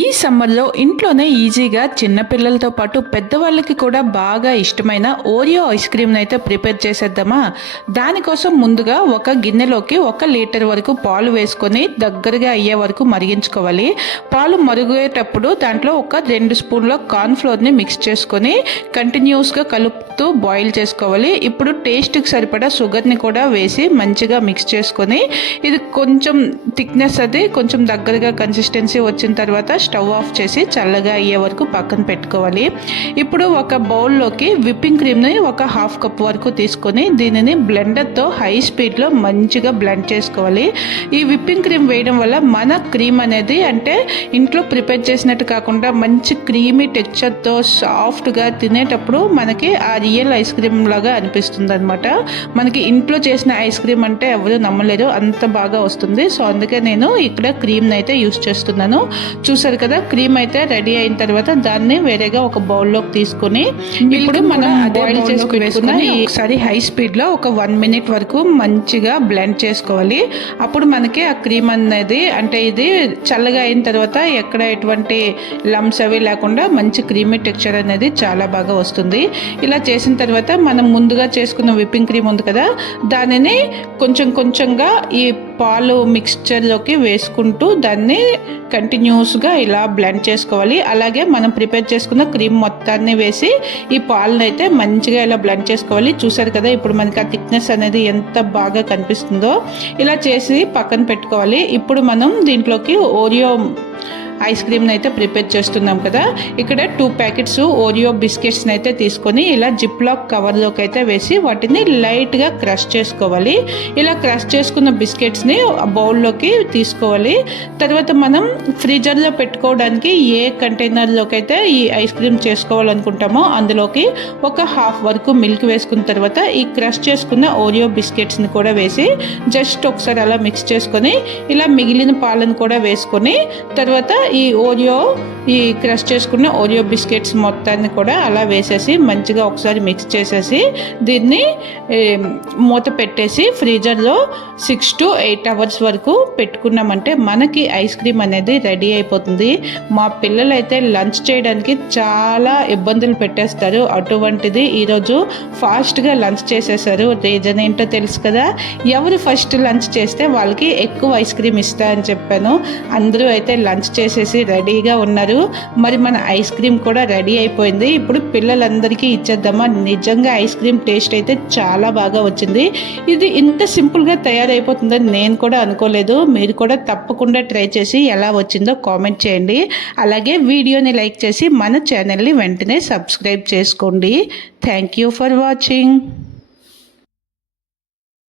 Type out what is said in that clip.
ఈ సమ్మర్లో ఇంట్లోనే ఈజీగా చిన్నపిల్లలతో పాటు పెద్దవాళ్ళకి కూడా బాగా ఇష్టమైన ఓరియో ఐస్ క్రీమ్ని అయితే ప్రిపేర్ చేసేద్దామా. దానికోసం ముందుగా ఒక గిన్నెలోకి 1 లీటర్ వరకు పాలు వేసుకొని దగ్గరగా అయ్యే వరకు మరిగించుకోవాలి. పాలు మరిగేటప్పుడు దాంట్లో ఒక 2 స్పూన్ల కార్న్ఫ్లోర్ని మిక్స్ చేసుకొని కంటిన్యూస్గా కలుపుతూ బాయిల్ చేసుకోవాలి. ఇప్పుడు టేస్ట్కి సరిపడా షుగర్ని కూడా వేసి మంచిగా మిక్స్ చేసుకొని ఇది కొంచెం థిక్నెస్ అది కొంచెం దగ్గరగా కన్సిస్టెన్సీ వచ్చిన తర్వాత స్టవ్ ఆఫ్ చేసి చల్లగా అయ్యే వరకు పక్కన పెట్టుకోవాలి. ఇప్పుడు ఒక బౌల్లోకి విప్పింగ్ క్రీమ్ని ఒక 1/2 కప్ వరకు తీసుకొని దీనిని బ్లెండర్తో హై స్పీడ్లో మంచిగా బ్లెండ్ చేసుకోవాలి. ఈ విప్పింగ్ క్రీమ్ వేయడం వల్ల మన క్రీమ్ అనేది అంటే ఇంట్లో ప్రిపేర్ చేసినట్టు కాకుండా మంచి క్రీమీ టెక్స్చర్తో సాఫ్ట్గా తినేటప్పుడు మనకి ఆ రియల్ ఐస్ క్రీమ్ లాగా అనిపిస్తుంది అనమాట. మనకి ఇంట్లో చేసిన ఐస్ క్రీమ్ అంటే ఎవరు నమ్మలేరు, అంత బాగా వస్తుంది. సో అందుకే నేను ఇక్కడ క్రీమ్ని అయితే యూస్ చేస్తున్నాను. చూసారు కదా, క్రీమ్ అయితే రెడీ అయిన తర్వాత దాన్ని వేరేగా ఒక బౌల్లోకి తీసుకొని ఇప్పుడు మనం బాయిల్ చేసుకుని ఒకసారి హై స్పీడ్లో ఒక 1 మినిట్ వరకు మంచిగా బ్లెండ్ చేసుకోవాలి. అప్పుడు మనకి ఆ క్రీమ్ అనేది అంటే ఇది చల్లగా అయిన తర్వాత ఎక్కడ ఎటువంటి లమ్స్ అవి లేకుండా మంచి క్రీమీ టెక్స్చర్ అనేది చాలా బాగా వస్తుంది. ఇలా చేసిన తర్వాత మనం ముందుగా చేసుకున్న విప్పింగ్ క్రీమ్ ఉంది కదా, దానిని కొంచెం కొంచెంగా ఈ పాలు మిక్స్చర్లోకి వేసుకుంటూ దాన్ని కంటిన్యూస్గా ఇలా బ్లెండ్ చేసుకోవాలి. అలాగే మనం ప్రిపేర్ చేసుకున్న క్రీమ్ మొత్తాన్ని వేసి ఈ పాలను అయితే మంచిగా ఇలా బ్లెండ్ చేసుకోవాలి. చూసారు కదా, ఇప్పుడు మనకి ఆ థిక్నెస్ అనేది ఎంత బాగా కనిపిస్తుందో. ఇలా చేసి పక్కన పెట్టుకోవాలి. ఇప్పుడు మనం దీంట్లోకి ఓరియో ఐస్ క్రీమ్ని అయితే ప్రిపేర్ చేస్తున్నాం కదా, ఇక్కడ 2 ప్యాకెట్స్ ఓరియో బిస్కెట్స్ని అయితే తీసుకొని ఇలా జిప్ లాక్ కవర్లోకి అయితే వేసి వాటిని లైట్గా క్రష్ చేసుకోవాలి. ఇలా క్రష్ చేసుకున్న బిస్కెట్స్ని బౌల్లోకి తీసుకోవాలి. తర్వాత మనం ఫ్రీజర్లో పెట్టుకోవడానికి ఏ కంటైనర్లోకి అయితే ఈ ఐస్ క్రీమ్ చేసుకోవాలనుకుంటామో అందులోకి ఒక 1/2 వరకు మిల్క్ వేసుకున్న తర్వాత ఈ క్రష్ చేసుకున్న ఓరియో బిస్కెట్స్ని కూడా వేసి జస్ట్ ఒకసారి అలా మిక్స్ చేసుకొని ఇలా మిగిలిన పాలను కూడా వేసుకొని తర్వాత ఈ క్రష్ చేసుకున్న ఓరియో బిస్కెట్స్ మొత్తాన్ని కూడా అలా వేసేసి మంచిగా ఒకసారి మిక్స్ చేసేసి దీన్ని మూత పెట్టేసి ఫ్రీజర్లో 6 to 8 అవర్స్ వరకు పెట్టుకున్నామంటే మనకి ఐస్ క్రీమ్ అనేది రెడీ అయిపోతుంది. మా పిల్లలు అయితే లంచ్ చేయడానికి చాలా ఇబ్బందులు పెట్టేస్తారు. అటువంటిది ఈరోజు ఫాస్ట్గా లంచ్ చేసేసారు. రీజన్ ఏంటో తెలుసు కదా, ఎవరు ఫస్ట్ లంచ్ చేస్తే వాళ్ళకి ఎక్కువ ఐస్ క్రీమ్ ఇస్తా అని చెప్పాను. అందరూ అయితే లంచ్ చేసేసి రెడీగా ఉన్నారు. మరి మన ఐస్ క్రీమ్ కూడా రెడీ అయిపోయింది. ఇప్పుడు పిల్లలందరికీ ఇచ్చేద్దామా. నిజంగా ఐస్ క్రీమ్ టేస్ట్ అయితే చాలా బాగా వచ్చింది. ఇది ఇంత సింపుల్గా తయారైపోతుందని నేను కూడా అనుకోలేదు. మీరు కూడా తప్పకుండా ట్రై చేసి ఎలా వచ్చిందో కామెంట్ చేయండి. అలాగే వీడియోని లైక్ చేసి మన ఛానల్ని వెంటనే సబ్స్క్రైబ్ చేసుకోండి. Thank you for watching.